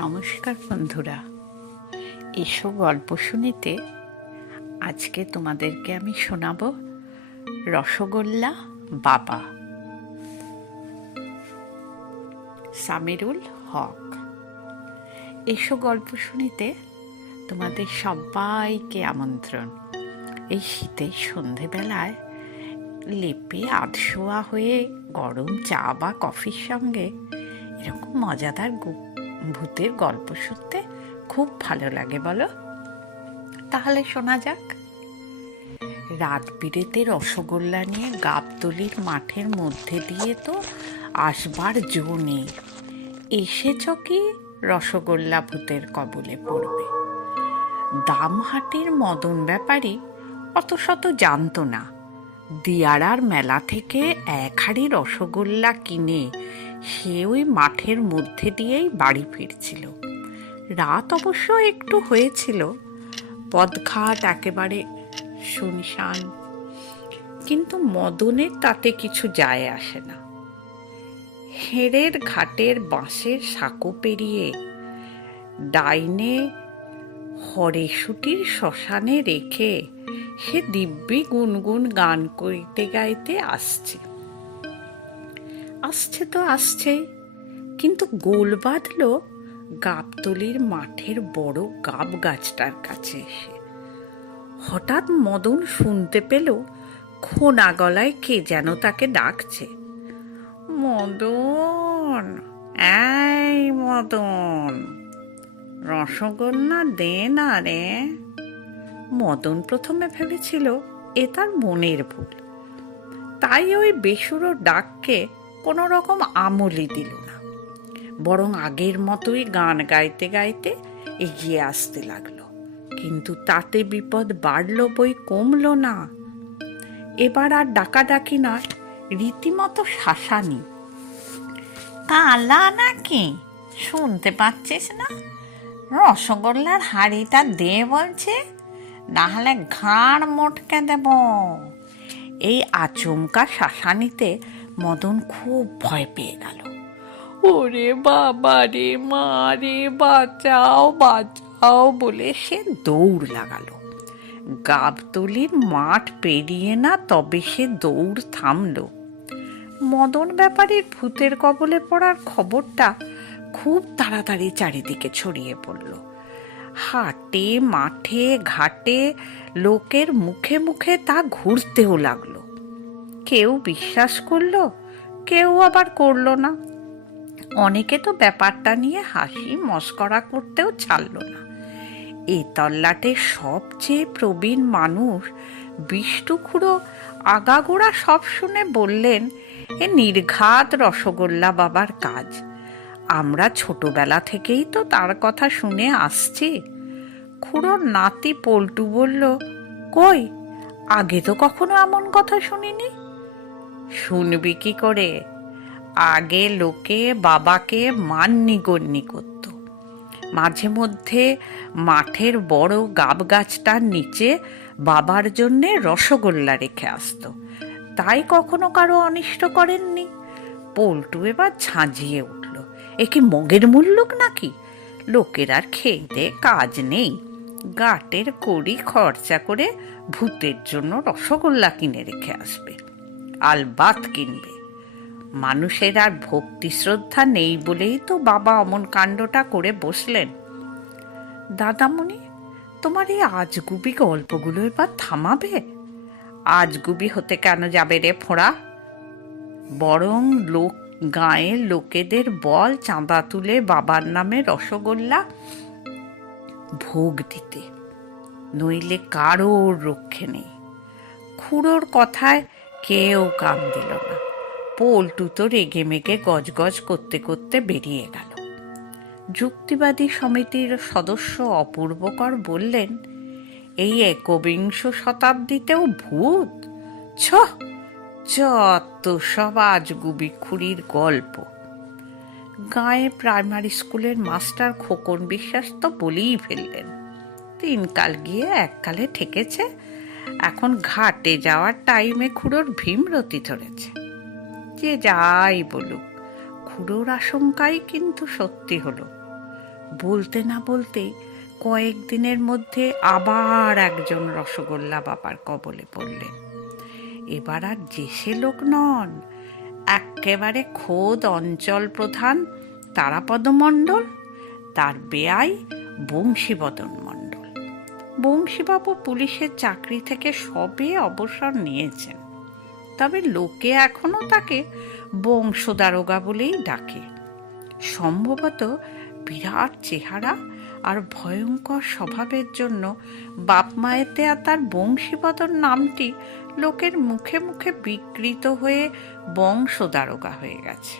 নমস্কার বন্ধুরা, এসো গল্প শুনিতে। আজকে তোমাদেরকে আমি শোনাব রসগোল্লা বাবা। সামিরুল হক। এসো গল্প শুনিতে তোমাদের সবাইকে আমন্ত্রণ। এই শীতের সন্ধেবেলায় লেপে আধশোয়া হয়ে গরম চা বা কফির সঙ্গে এরকম মজাদার ভূতের গল্প শুনতে খুব ভালো লাগে, বলো? তাহলে শোনা যাক। রাত বিরেতে রসগোল্লা নিয়ে গাবতলির মাঠের মধ্যে দিয়ে তো আসবার জো নেই। এসেছ কি রসগোল্লা ভূতের কবলে পড়বে। দামহাটের মদন ব্যাপারী অত শত জানতো না। দিয়াড়ার মেলা থেকে এক হাঁড়ি রসগোল্লা কিনে সে ওই মাঠের মধ্যে দিয়েই বাড়ি ফিরছিল। রাত অবশ্য একটু হয়েছিল, পদঘাট একেবারে শুনশান, কিন্তু মদনের তাতে কিছু যায় আসে না। হেড়ের ঘাটের বাঁশের সাঁকো পেরিয়ে ডাইনে হরেশুটির শ্মশানে রেখে সে দিব্যি গুনগুন গান করিতে গাইতে আসছে তো আসছেই, কিন্তু গোল বাঁধল গাবতলির মাঠের বড় গাব গাছটার কাছে এসে। হঠাৎ মদন শুনতে পেল খোনা গলায় কে যেন তাকে ডাকছে। মদন, এই মদন, রসগোল্লা দে না রে। মদন প্রথমে ভেবেছিল এ তার মনের ভুল, তাই ওই বেসুরো ডাককে কোনো রকম আমলই দিল না, বরং আগের মতোই গান গাইতে গাইতে এগিয়ে আসতে লাগলো। কিন্তু তাতে বিপদ বাড়ল বই কমল না। এবার আর ডাকাডাকি নয়, রীতিমতো শাসানি। কালা নাকি, শুনতে পাচ্ছিস না? রসগোল্লার হাঁড়িটা দে বলছে, নাহলে ঘাড় মোটকে দেব। এই আচমকা শাসানিতে মদন খুব ভয় পেয়ে গেল। ওরে বাবা রে, মা রে, বাঁচাও বাঁচাও বলে সে দৌড় লাগালো। গাবতলির মাঠ পেরিয়ে না তবে সে দৌড় থামলো। মদন ব্যাপারীর ভূতের কবলে পড়ার খবরটা খুব তাড়াতাড়ি চারিদিকে ছড়িয়ে পড়ল। হাটে মাঠে ঘাটে লোকের মুখে মুখে তা ঘুরতেও লাগলো। কেউ বিশ্বাস করলো, কেউ আবার করলো না। অনেকে তো ব্যাপারটা নিয়ে হাসি মস্করা করতেও ছাড়লো না। এই তল্লাটে সবচেয়ে প্রবীণ মানুষ বিষ্টুখুড়ো আগাগোড়া সব শুনে বললেন, এ নির্ঘাত রসগোল্লা বাবার কাজ। আমরা ছোটবেলা থেকেই তো তার কথা শুনে আসছি। খুড়োর নাতি পল্টু বলল, কই, আগে তো কখনো এমন কথা শুনিনি। শুনবি কি করে? আগে লোকে বাবাকে মান্যিগণ্যি করত। মাঝে মধ্যে মাঠের বড় গাব গাছটার নিচে বাবার জন্যে রসগোল্লা রেখে আসতো, তাই কখনো কারো অনিষ্ট করেননি। পল্টু এবার ঝাঁঝিয়ে উঠল, এ কি মগের মুল্লুক নাকি? লোকের আর খেয়ে কাজ নেই, গাটের কড়ি খরচা করে ভূতের জন্য রসগোল্লা কিনে রেখে আসবে। আলবাত কিনবে। মানুষের আর ভক্তি শ্রদ্ধা নেই বলেই তো বাবা অমন কাণ্ডটা করে বসলেন। দাদামণি, তোমার এই আজগুবি গল্পগুলো এবার থামাবে? আজগুবি হতে কেন যাবে রে ফোঁড়া? বরং গাঁয়ের লোকেদের বল চাঁদা তুলে বাবার নামে রসগোল্লা ভোগ দিতে, নইলে কারোর রক্ষে নেই। খুড়োর কথায় কেউ কান দিল না। পল্টু তো রেগে মেগে গজগজ করতে করতে বেরিয়ে গেল। যুক্তিবাদী সমিতির সদস্য অপূর্বকর বললেন, এই একবিংশ শতাব্দীতেও ভূত? যত সব আজগুবি খুড়ির গল্প। গাঁয়ে প্রাইমারি স্কুলের মাস্টার খোকন বিশ্বাস তো বলেই ফেললেন, তিনকাল গিয়ে এককালে ঠেকেছে। এখন ঘাটে যাওয়ার টাইমে খুড়োর ভীমরতি ধরেছে। যে যাই বলুক, খুড়োর আশঙ্কাই কিন্তু সত্যি হলো। বলতে না বলতেই কয়েকদিনের মধ্যে আবার একজন রসগোল্লা বাবার কবলে পড়লেন। এবার আর যে লোক নন, একেবারে খোদ অঞ্চল প্রধান তারাপদ মণ্ডল, তার বেয়াই বংশীবদন মণ্ডল। বংশীবাবু পুলিশের চাকরি থেকে সবে অবসর নিয়েছেন, তবে লোকে এখনো তাকে বংশদারোগা বলেই ডাকে। সম্ভবত বিরাট চেহারা আর ভয়ঙ্কর স্বভাবের জন্য বাপ মায়ের দেয়া তার বংশীবদন নামটি লোকের মুখে মুখে বিকৃত হয়ে বংশদারোগা হয়ে গেছে।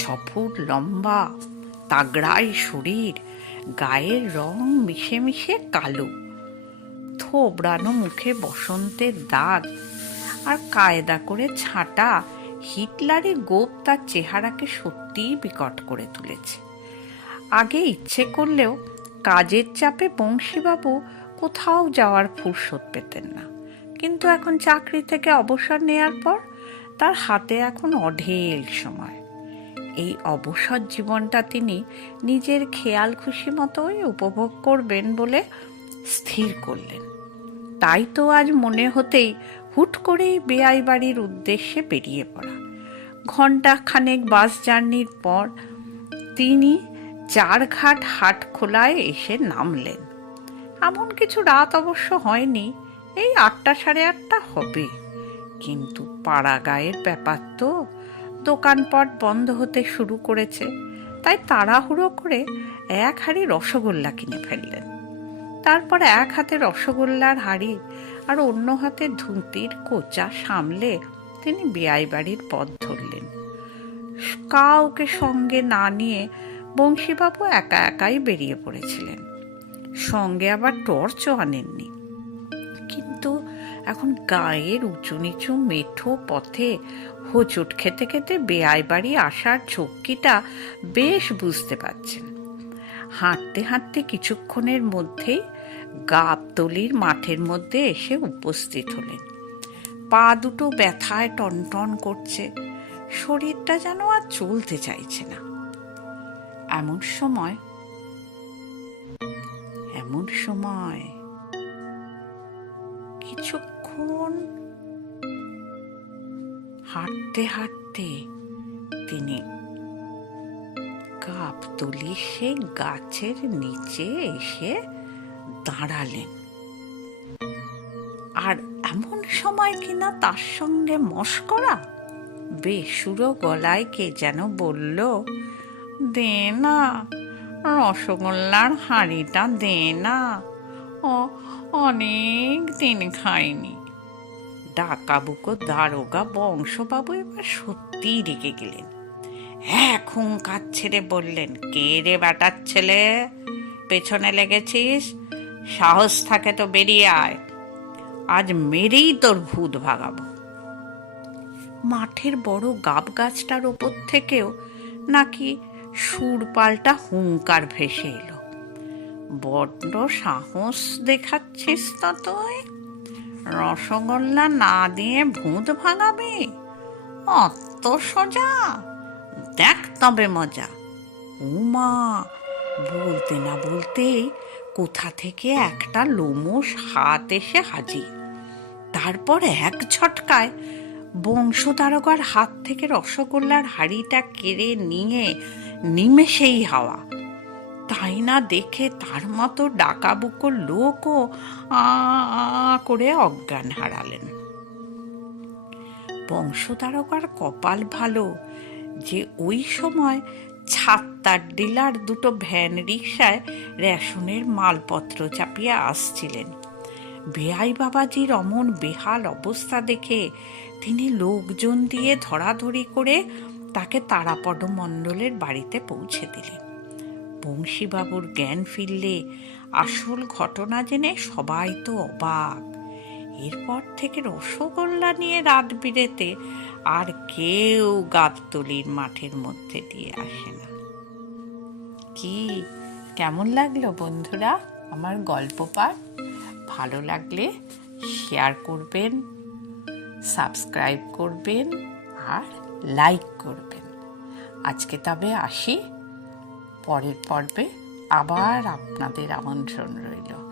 6 ফুট লম্বা, তাগড়াই শরীর, গায়ের রং মিশে মিশে কালো, থোবড়ানো মুখে বসন্তের দাগ, আর কায়দা করে ছাঁটা হিটলারি গোপ তার চেহারাকে সত্যিই বিকট করে তুলেছে। আগে ইচ্ছে করলেও কাজের চাপে বংশীবাবু কোথাও যাওয়ার ফুরসত পেতেন না, কিন্তু এখন চাকরি থেকে অবসর নেয়ার পর তার হাতে এখন অঢেল সময়। এই অবসর জীবনটা তিনি নিজের খেয়াল খুশি মতোই উপভোগ করবেন বলে স্থির করলেন। তাই তো আজ মনে হতেই হুট করেই বেয়াই বাড়ির উদ্দেশ্যে বেরিয়ে পড়া। ঘণ্টাখানেক বাস জার্নির পর তিনি চারঘাট হাটখোলায় এসে নামলেন। এমন কিছু রাত অবশ্য হয়নি, এই 8টা সাড়ে 8টা হবে, কিন্তু পাড়া গায়ের ব্যাপার তো, দোকানপাট বন্ধ হতে শুরু করেছে, তাই তাড়াহুড়ো করে 1 হাঁড়ি রসগোল্লা কিনে ফেললেন। তারপর এক হাতে রসগোল্লার হাঁড়ি আর অন্য হাতে ধুতির কোচা সামলে তিনি বেয়াই বাড়ির পথ ধরলেন। কাউকে সঙ্গে না নিয়ে বংশীবাবু একা একাই বেরিয়ে পড়েছিলেন, সঙ্গে আবার টর্চও আনেননি। কিন্তু এখন গায়ের উঁচু নিচু মেঠো পথে হোঁচট খেতে খেতে বেয়াই বাড়ি আসার ঝক্কিটা বেশ বুঝতে পারছেন। হাঁটতে হাঁটতে কিছুক্ষণের মধ্যেই গাবতলির মাঠের মধ্যে এসে উপস্থিত হলেন। পা দুটো ব্যথায় টনটন করছে, শরীরটা যেন আর চলতে চাইছে না। এমন সময় কিছুক্ষণ হাঁটতে হাঁটতে তিনি গাবতলি সেই গাছের নিচে এসে দাঁড়ালেন। আর এমন সময় কিনা তার সঙ্গে মশকরা বেসুরো গলায় কে যেন বলল, দে না রসগোল্লার হাঁড়িটা, দে না, অনেক দিন খাইনি। ডাকাবুকো দারোগা বংশবাবু এবার সত্যি রেগে গেলেন। এক হুঙ্কার ছেড়ে বললেন, কে রে বেটার ছেলে, পেছনে লেগেছিস? সাহস থাকে তো বেরিয়ে আয়, আজ মেরেই তোর ভূত ভাগাবো। মাঠের বড় গাব গাছটার ওপর থেকেও নাকি সুর পাল্টা হুঙ্কার ভেসে এলো, বড্ড সাহস দেখাচ্ছিস তো তুই, রসগোল্লা না দিয়ে ভূত ভাগাবি? অত সোজা? দেখ তবে মজা। উমা! বলতে না বলতেই কোথা থেকে একটা লোমশ হাত এসে হাজির। তারপর এক ঝটকায় বংশদারোগার হাত থেকে রসগোল্লার হাঁড়িটা কেড়ে নিয়ে নিমেষেই হাওয়া। তাই না দেখে তার মতো ডাকাবুকো লোকও আ করে অজ্ঞান হারালেন। বংশদারোগার কপাল ভালো যে ওই সময় ছাত্তার ডিলার দুটো ভ্যান রিকশায় রেশনের মালপত্র চাপিয়ে আসছিলেন। বেয়াই বাবাজির অমন বেহাল অবস্থা দেখে তিনি লোকজন দিয়ে ধরাধরি করে তাকে তারাপদ মণ্ডলের বাড়িতে পৌঁছে দিলেন। বংশীবাবুর জ্ঞান ফিরলে আসল ঘটনা জেনে সবাই তো অবাক। এরপর থেকে রসগোল্লা নিয়ে রাত বিরেতে আর কেউ গাবতলির মাঠের মধ্যে দিয়ে আসে না। কি কেমন লাগলো বন্ধুরা আমার গল্প পাঠ? ভালো লাগলে শেয়ার করবেন, সাবস্ক্রাইব করবেন আর লাইক করবেন। আজকে তবে আসি, পরের পর্বে আবার আপনাদের আমন্ত্রণ রইল।